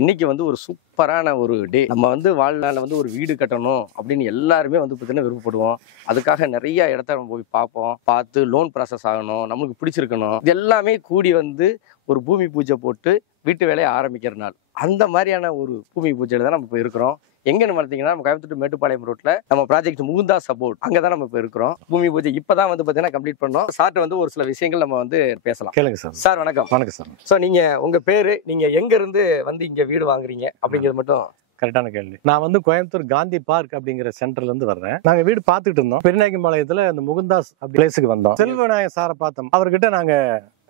இன்னைக்கு வந்து ஒரு சூப்பரான ஒரு டே. நம்ம வந்து வாழ்நாளில் வந்து ஒரு வீடு கட்டணும் அப்படின்னு எல்லாருமே வந்து பார்த்தீங்கன்னா விருப்பப்படுவோம். அதுக்காக நிறைய இடத்த நம்ம போய் பார்ப்போம். பார்த்து லோன் ப்ராசஸ் ஆகணும், நம்மளுக்கு பிடிச்சிருக்கணும். இது எல்லாமே கூடி வந்து ஒரு பூமி பூஜை போட்டு வீட்டு வேலையை ஆரம்பிக்கிற நாள். அந்த மாதிரியான ஒரு பூமி பூஜையில தான் நம்ம இப்போ இருக்கிறோம். எங்கன்னு பார்த்தீங்கன்னா நம்ம கோயம்புத்தூர் மேட்டுப்பாளையம் ரோட்ல நம்ம ப்ராஜெக்ட் முகுந்தா சப்போர்ட் அங்கே தான் நம்ம இப்போ இருக்கிறோம். பூமி பூஜை இப்பதான் வந்து பார்த்தீங்கன்னா கம்ப்ளீட் பண்ணோம். சார்ட்ட வந்து ஒரு சில விஷயங்கள் நம்ம வந்து பேசலாம். கேளுங்க சார். சார் வணக்கம். வணக்கம் சார். ஸோ நீங்க உங்க பேரு, நீங்க எங்க இருந்து வந்து இங்க வீடு வாங்குறீங்க அப்படிங்கிறது மட்டும். கரெக்டான கேள்வி. நான் வந்து கோயம்புத்தூர் காந்தி பார்க் அப்படிங்கிற சென்டர்ல இருந்து வர்றேன். நாங்க வீடு பார்த்துட்டு இருந்தோம். பெருநாயக்கம்பாளையத்துல இந்த முகுந்தாஸ் பிளேஸுக்கு வந்தோம். செல்வநாயகம் சாரை பார்த்தோம். அவர்கிட்ட நாங்க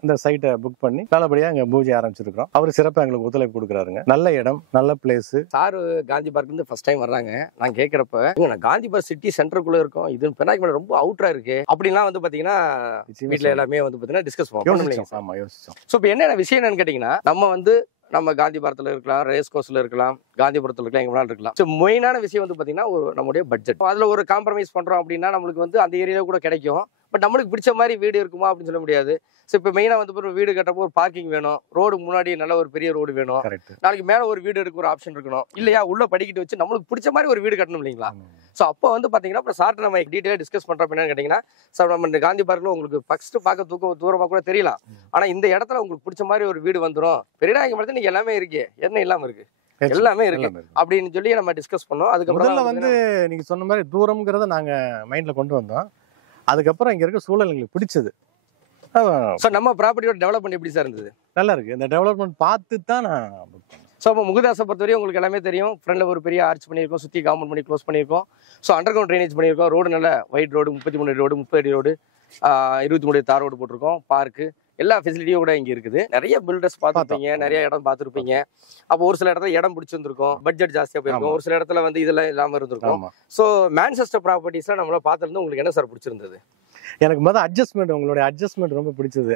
இந்த சைட்டை புக் பண்ணி நல்லபடியா இங்க பூஜை ஆரம்பிச்சிருக்கோம். அவர் சிறப்பா எங்களுக்கு ஒத்துழைப்பு கொடுக்குறாருங்க. நல்ல இடம், நல்ல பிளேஸ். சார் காந்தி பார்க் இருந்து ஃபர்ஸ்ட் டைம் வர்றாங்க. நான் கேட்கறப்ப நான் காந்தி பார்க் சிட்டி சென்டருக்குள்ள இருக்கோம், இது பெருநாயக்கம்பாளையம் ரொம்ப அவுட்டரா இருக்கு அப்படின்லாம் வந்து பாத்தீங்கன்னா வீட்டுல எல்லாமே வந்து பாத்தீங்கன்னா டிஸ்கஸ் பண்ணுவோம். ஆமா, யோசிச்சோம். ஸோ இப்போ என்ன விஷயம் என்னன்னு கேட்டீங்கன்னா, நம்ம காந்தி பார்க்கத்துல இருக்கலாம், ரேஸ் கோர்ஸ்ல இருக்கலாம், காந்திபுரத்துல இருக்கலாம், எங்க வேணாலும் இருக்கலாம். ஸோ மெயினான விஷயம் வந்து பாத்தீங்கன்னா நம்முடைய பட்ஜெட். அதுல ஒரு காம்ப்ரமைஸ் பண்றோம் அப்படின்னா நம்மளுக்கு வந்து அந்த ஏரியால கூட கிடைக்கும். பட் நம்மளுக்கு பிடிச்ச மாதிரி வீடு இருக்குமா அப்படின்னு சொல்ல முடியாது. ஸோ இப்போ மெயினாக வந்து வீடு கட்டப்போ ஒரு பார்க்கிங் வேணும், ரோடு முன்னாடி நல்ல ஒரு பெரிய ரோடு வேணும், நாளைக்கு மேலே ஒரு வீடு எடுக்க ஒரு ஆப்ஷன் இருக்கணும், இல்லையா உள்ள படிக்கிட்டு வச்சு நம்மளுக்கு பிடிச்ச மாதிரி ஒரு வீடு கட்டணும் இல்லைங்களா. ஸோ அப்போ வந்து பார்த்தீங்கன்னா அப்புறம் சார்ட்ட நம்ம டீட்டெயிலாக டிஸ்கஸ் பண்ணுறோம். என்னன்னு கேட்டிங்கன்னா, சார் நம்ம இந்த காந்தி பார்க்கில் உங்களுக்கு ஃபர்ஸ்ட் பார்க்க தூரமாக கூட தெரியலாம், ஆனால் இந்த இடத்துல உங்களுக்கு பிடிச்ச மாதிரி ஒரு வீடு வந்துடும். பெரியநாயக்கம்பாளையத்துல நீங்க எல்லாமே இருக்கு, என்ன இல்லாமல் இருக்கு, எல்லாமே இருக்கு அப்படின்னு சொல்லி நம்ம டிஸ்கஸ் பண்ணோம். அதுக்கப்புறம் வந்து நீங்க சொன்ன மாதிரி தூரம்ங்கிறத நாங்க மைண்ட்ல கொண்டு வந்தோம். அதுக்கப்புறம் இங்க இருக்க சூழல் எங்களுக்கு பிடிச்சது. ஸோ நம்ம ப்ராப்பர்ட்டியோட டெவலப்மெண்ட் எப்படி சார் இருந்தது? நல்லா இருக்கு. இந்த டெவலப்மெண்ட் பார்த்து தான் நான் புக் பண்ணேன். ஸோ அப்போ முகுதாஸை பொறுத்தவரையும் உங்களுக்கு எல்லாமே தெரியும். ஃப்ரண்ட்ல ஒரு பெரிய ஆர்ச் பண்ணியிருக்கோம், சுற்றி காம்பவுண்ட் பண்ணி க்ளோஸ் பண்ணியிருக்கோம். ஸோ அண்டர் கிரவுண்ட் ட்ரைனேஜ் பண்ணியிருக்கோம். ரோடு நல்ல ஒயிட் ரோடு, 33 அடி ரோடு, 30 அடி ரோடு, 23 தார் ரோடு போட்டிருக்கோம். பார்க்கு எல்லா ஃபெசிலிட்டியும் கூட இங்கே இருக்குது. நிறைய பில்டர்ஸ் பார்த்துருப்பீங்க, நிறைய இடம் பார்த்துருப்பீங்க. அப்போ ஒரு சில இடத்துல இடம் பிடிச்சிருந்துருக்கும், பட்ஜெட் ஜாஸ்தியாக போயிருக்கும், ஒரு சில இடத்துல வந்து இதெல்லாம் இல்லாமல் இருந்திருக்கும். ஸோ மேன்செஸ்டர் ப்ராப்பர்ட்டிஸ்லாம் நம்மள பார்த்துருந்து உங்களுக்கு என்ன சார் பிடிச்சிருந்தது? எனக்கு முதல் அட்ஜஸ்ட்மெண்ட், உங்களுடைய அட்ஜஸ்ட்மெண்ட் ரொம்ப பிடிச்சது.